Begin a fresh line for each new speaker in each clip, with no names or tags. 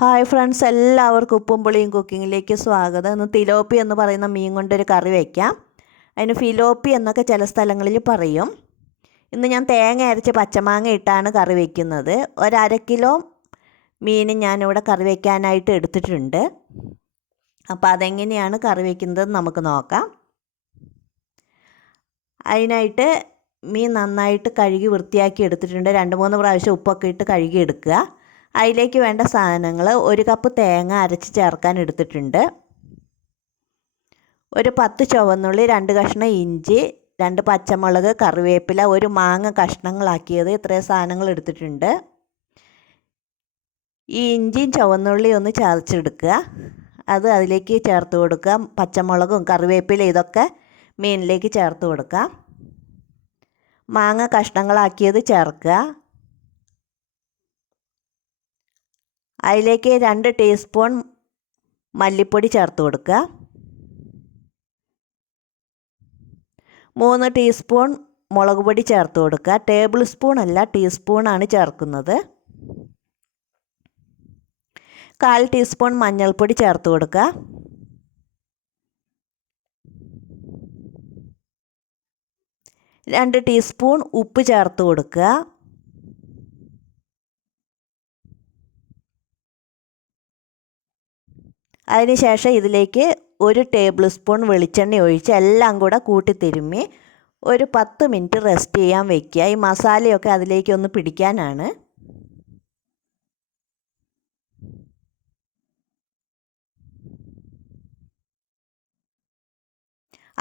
Hi friends എല്ലാവർക്കും ഉപ്പും പുളിയും കുക്കിങ്ങിലേക്ക് സ്വാഗതം. ഇന്ന് തിലോപ്പി എന്ന് പറയുന്ന മീൻ കൊണ്ടൊരു കറി വയ്ക്കാം അതിന് ഫിലോപ്പി എന്നൊക്കെ ചില സ്ഥലങ്ങളിൽ പറയും. ഇന്ന് ഞാൻ തേങ്ങ അരച്ച് പച്ചമാങ്ങ ഇട്ടാണ് കറി വയ്ക്കുന്നത് ഒരര കിലോ മീൻ ഞാനിവിടെ കറി വയ്ക്കാനായിട്ട് എടുത്തിട്ടുണ്ട്. അപ്പോൾ അതെങ്ങനെയാണ് കറി വയ്ക്കുന്നത് നമുക്ക് നോക്കാം. അതിനായിട്ട് മീൻ നന്നായിട്ട് കഴുകി വൃത്തിയാക്കി എടുത്തിട്ടുണ്ട്. രണ്ട് മൂന്ന് പ്രാവശ്യം ഉപ്പൊക്കെ ഇട്ട് കഴുകി എടുക്കുക. അതിലേക്ക് വേണ്ട സാധനങ്ങൾ ഒരു കപ്പ് തേങ്ങ അരച്ച് ചേർക്കാൻ എടുത്തിട്ടുണ്ട്. ഒരു പത്ത് ചുവന്നുള്ളി രണ്ട് കഷ്ണം ഇഞ്ചി രണ്ട് പച്ചമുളക് കറിവേപ്പില ഒരു മാങ്ങ കഷ്ണങ്ങളാക്കിയത് ഇത്രയും സാധനങ്ങൾ എടുത്തിട്ടുണ്ട്. ഈ ഇഞ്ചിയും ചുവന്നുള്ളി ഒന്ന് ചതച്ചെടുക്കുക. അത് അതിലേക്ക് ചേർത്ത് കൊടുക്കുക. പച്ചമുളകും കറിവേപ്പില ഇതൊക്കെ മീനിലേക്ക് ചേർത്ത് കൊടുക്കുക. മാങ്ങ കഷ്ണങ്ങളാക്കിയത് ചേർക്കുക. അതിലേക്ക് രണ്ട് ടീസ്പൂൺ മല്ലിപ്പൊടി ചേർത്ത് കൊടുക്കുക. മൂന്ന് ടീസ്പൂൺ മുളക് പൊടി ചേർത്ത് കൊടുക്കുക. ടേബിൾ സ്പൂൺ അല്ല ടീസ്പൂണാണ് ചേർക്കുന്നത്. കാൽ ടീസ്പൂൺ മഞ്ഞൾപ്പൊടി ചേർത്ത് കൊടുക്കുക. രണ്ട് ടീസ്പൂൺ ഉപ്പ് ചേർത്ത് കൊടുക്കുക. അതിനുശേഷം ഇതിലേക്ക് ഒരു ടേബിൾ സ്പൂൺ വെളിച്ചെണ്ണ ഒഴിച്ച് എല്ലാം കൂടെ കൂട്ടി തിരുമ്മി ഒരു പത്ത് മിനിറ്റ് റെസ്റ്റ് ചെയ്യാൻ വെക്കുക. ഈ മസാലയൊക്കെ അതിലേക്ക് ഒന്ന് പിടിക്കാനാണ്.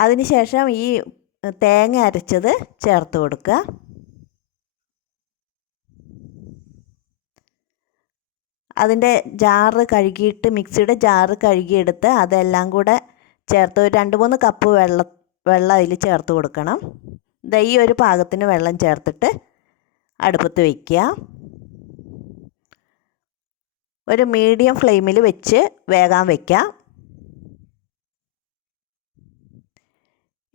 അതിനുശേഷം ഈ തേങ്ങ അരച്ചത് ചേർത്ത് കൊടുക്കുക. അതിന്റെ ജാറ് കഴുകിയിട്ട് മിക്സിയുടെ ജാറ് കഴുകിയെടുത്ത് അതെല്ലാം കൂടെ ചേർത്ത് ഒരു രണ്ട് മൂന്ന് കപ്പ് വെള്ള വെള്ളം അതിൽ ചേർത്ത് കൊടുക്കണം. ദൈ ഒരു പാകത്തിന് വെള്ളം ചേർത്തിട്ട് അടുപ്പത്ത് വയ്ക്കുക ഒരു മീഡിയം ഫ്ലെയിമിൽ വെച്ച് വേകാൻ വയ്ക്കാം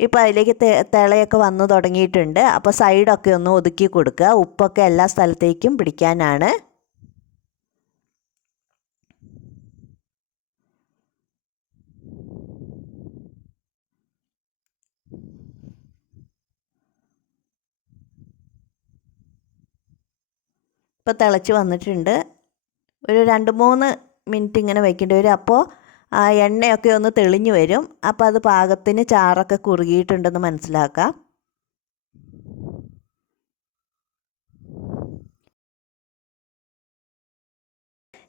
ഇപ്പോൾ അതിലേക്ക് തിളയൊക്കെ വന്നു തുടങ്ങിയിട്ടുണ്ട്. അപ്പോൾ സൈഡൊക്കെ ഒന്ന് ഒതുക്കി കൊടുക്കുക. ഉപ്പൊക്കെ എല്ലാ സ്ഥലത്തേക്കും പിടിക്കാനാണ്. ഇപ്പോൾ തിളച്ച് വന്നിട്ടുണ്ട്. ഒരു രണ്ട് മൂന്ന് മിനിറ്റ് ഇങ്ങനെ വയ്ക്കേണ്ടി വരും. അപ്പോൾ ആ എണ്ണയൊക്കെ ഒന്ന് തെളിഞ്ഞു വരും. അപ്പോൾ അത് പാകത്തിന് ചാറൊക്കെ കുറുകിയിട്ടുണ്ടെന്ന് മനസ്സിലാക്കാം.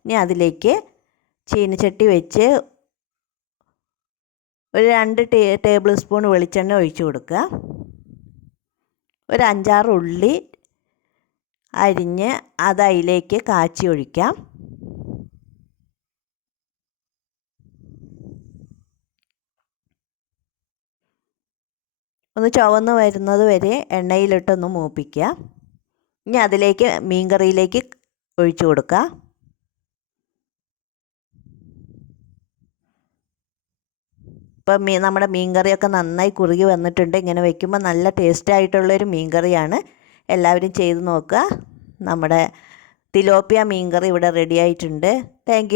ഇനി അതിലേക്ക് ചീനച്ചട്ടി വെച്ച് ഒരു രണ്ട് ടേ ടേബിൾ സ്പൂൺ വെളിച്ചെണ്ണ ഒഴിച്ചു കൊടുക്കുക. ഒരു അഞ്ചാറ് ഉള്ളി അരിഞ്ഞ് അത് അതിലേക്ക് കാച്ചി ഒഴിക്കാം ഒന്ന് ചുവന്ന് വരുന്നത് വരെ എണ്ണയിലിട്ടൊന്ന് മൂപ്പിക്കുക. ഇനി അതിലേക്ക് മീൻകറിയിലേക്ക് ഒഴിച്ചു കൊടുക്കുക. ഇപ്പം മീ നമ്മുടെ മീൻകറിയൊക്കെ നന്നായി കുറുകി വന്നിട്ടുണ്ട്. ഇങ്ങനെ വെക്കുമ്പോൾ നല്ല ടേസ്റ്റ് മീൻകറിയാണ്. എല്ലാവരും ചെയ്ത് നോക്കുക. നമ്മുടെ തിലോപ്പിയ മീൻകറി ഇവിടെ റെഡി ആയിട്ടുണ്ട്. താങ്ക്